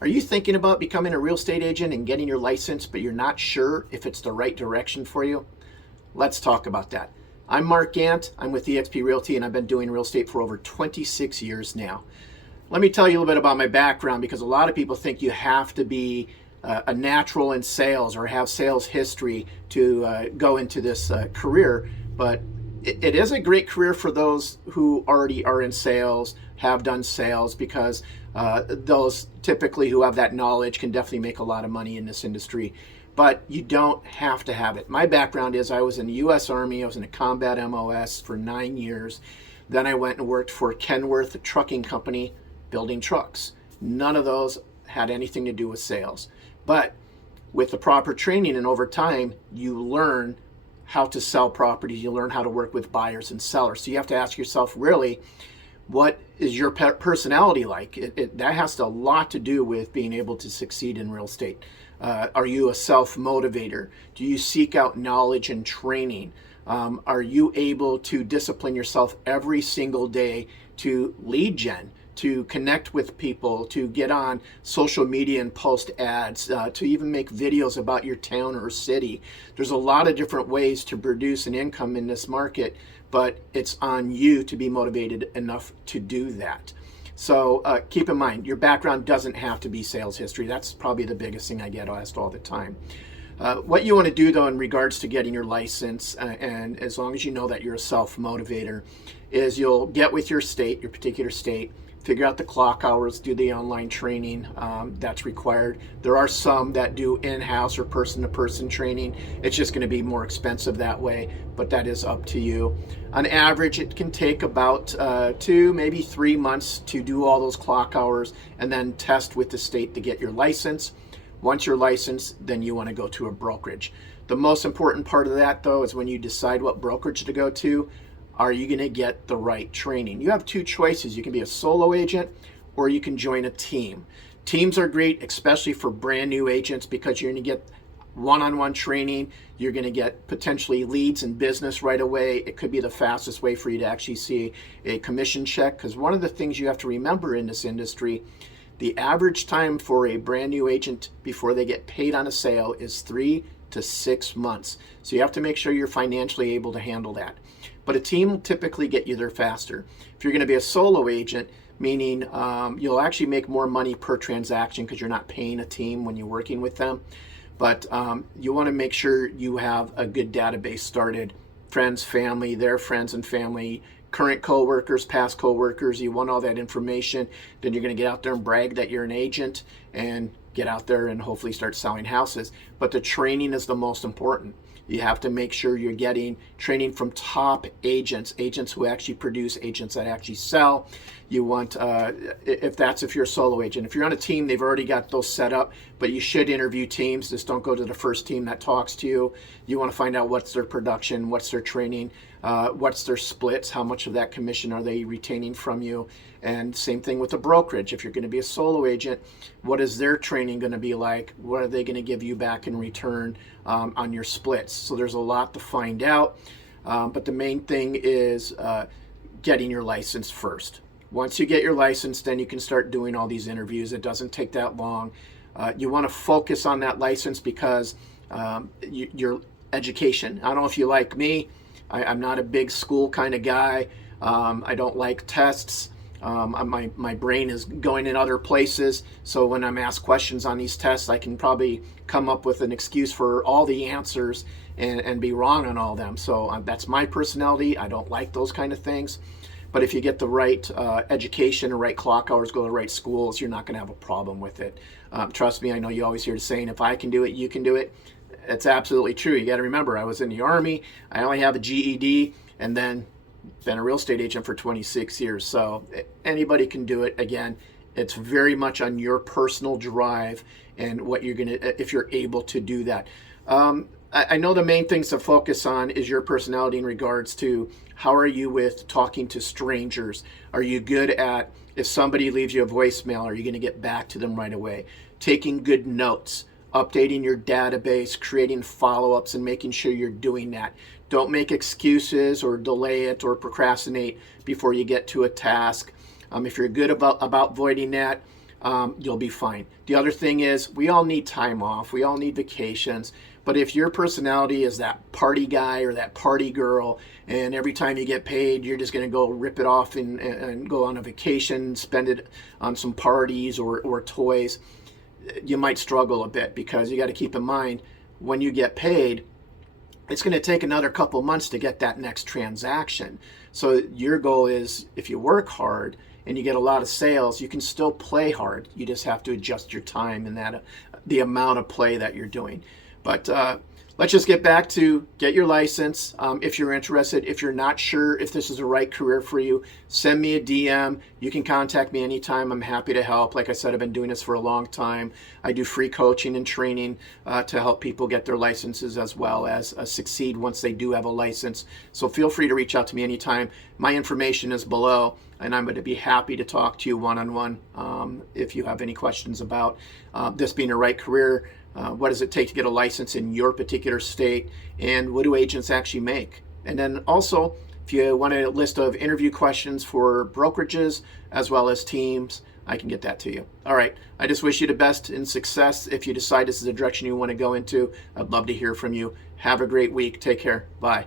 Are you thinking about becoming a real estate agent and getting your license, but you're not sure if it's the right direction for you? Let's talk about that. I'm Mark Gant. I'm with eXp Realty, and I've been doing real estate for over 26 years now. Let me tell you a little bit about my background, because a lot of people think you have to be a natural in sales or have sales history to go into this career, but it is a great career for those who already are in sales, have done sales, because those typically who have that knowledge can definitely make a lot of money in this industry. But you don't have to have it. My background is I was in the U.S. Army. I was in a combat MOS for 9 years. Then I went and worked for Kenworth Trucking Company building trucks. None of those had anything to do with sales. But with the proper training and over time, you learn how to sell properties. You learn how to work with buyers and sellers. So you have to ask yourself, really, what is your personality like? That has a lot to do with being able to succeed in real estate. Are you a self-motivator? Do you seek out knowledge and training? Are you able to discipline yourself every single day to lead gen, to connect with people, to get on social media and post ads, to even make videos about your town or city? There's a lot of different ways to produce an income in this market, but it's on you to be motivated enough to do that. So keep in mind, your background doesn't have to be sales history. That's probably the biggest thing I get asked all the time. What you want to do, though, in regards to getting your license, and as long as you know that you're a self-motivator, is you'll get with your state, your particular state, figure out the clock hours, do the online training that's required. There are some that do in-house or person-to-person training. It's just going to be more expensive that way, but that is up to you. On average, it can take about 2, maybe 3 months to do all those clock hours and then test with the state to get your license. Once you're licensed, then you want to go to a brokerage. The most important part of that, though, is when you decide what brokerage to go to, are you going to get the right training? You have two choices. You can be a solo agent or you can join a team. Teams are great, especially for brand new agents, because you're going to get one-on-one training. You're going to get potentially leads and business right away. It could be the fastest way for you to actually see a commission check, because one of the things you have to remember in this industry, the average time for a brand new agent before they get paid on a sale is 3 to 6 months. So you have to make sure you're financially able to handle that. But a team will typically get you there faster. If you're going to be a solo agent, meaning you'll actually make more money per transaction because you're not paying a team when you're working with them. But you want to make sure you have a good database started. Friends, family, their friends and family, current coworkers, past coworkers. You want all that information. Then you're going to get out there and brag that you're an agent and get out there and hopefully start selling houses. But the training is the most important. You have to make sure you're getting training from top agents, agents who actually produce, agents that actually sell. You want, if you're a solo agent. If you're on a team, they've already got those set up, but you should interview teams. Just don't go to the first team that talks to you. You want to find out what's their production, what's their training, what's their splits, how much of that commission are they retaining from you. And same thing with the brokerage. If you're going to be a solo agent, what is their training going to be like? What are they going to give you back in return on your splits? So there's a lot to find out. But the main thing is getting your license first. Once you get your license, then you can start doing all these interviews. It doesn't take that long. You want to focus on that license because your education. I don't know if you like me. I'm not a big school kind of guy. I don't like tests. My brain is going in other places, so when I'm asked questions on these tests, I can probably come up with an excuse for all the answers and be wrong on all of them. So that's my personality. I don't like those kind of things. But if you get the right education, the right clock hours, go to the right schools, you're not going to have a problem with it. Trust me, I know you always hear the saying, if I can do it, you can do it. It's absolutely true. You got to remember, I was in the Army. I only have a GED, and then been a real estate agent for 26 years. So anybody can do it. Again, it's very much on your personal drive and what you're going to, if you're able to do that. I know the main things to focus on is your personality in regards to how are you with talking to strangers? Are you good at, if somebody leaves you a voicemail, are you going to get back to them right away? Taking good notes, updating your database, creating follow-ups, and making sure you're doing that. Don't make excuses or delay it or procrastinate before you get to a task. If you're good about avoiding that, you'll be fine. The other thing is we all need time off. We all need vacations. But if your personality is that party guy or that party girl, and every time you get paid, you're just going to go rip it off and go on a vacation, spend it on some parties or toys, you might struggle a bit, because you got to keep in mind, when you get paid, it's going to take another couple months to get that next transaction. So your goal is, if you work hard and you get a lot of sales, you can still play hard. You just have to adjust your time and that the amount of play that you're doing. But let's just get back to get your license. If you're interested, if you're not sure if this is the right career for you, send me a DM. You can contact me anytime. I'm happy to help. Like I said, I've been doing this for a long time. I do free coaching and training to help people get their licenses, as well as succeed once they do have a license. So feel free to reach out to me anytime. My information is below, and I'm going to be happy to talk to you one-on-one if you have any questions about this being a right career. What does it take to get a license in your particular state, and what do agents actually make? And then also, if you want a list of interview questions for brokerages as well as teams, I can get that to you. All right. I just wish you the best in success. If you decide this is the direction you want to go into, I'd love to hear from you. Have a great week. Take care. Bye.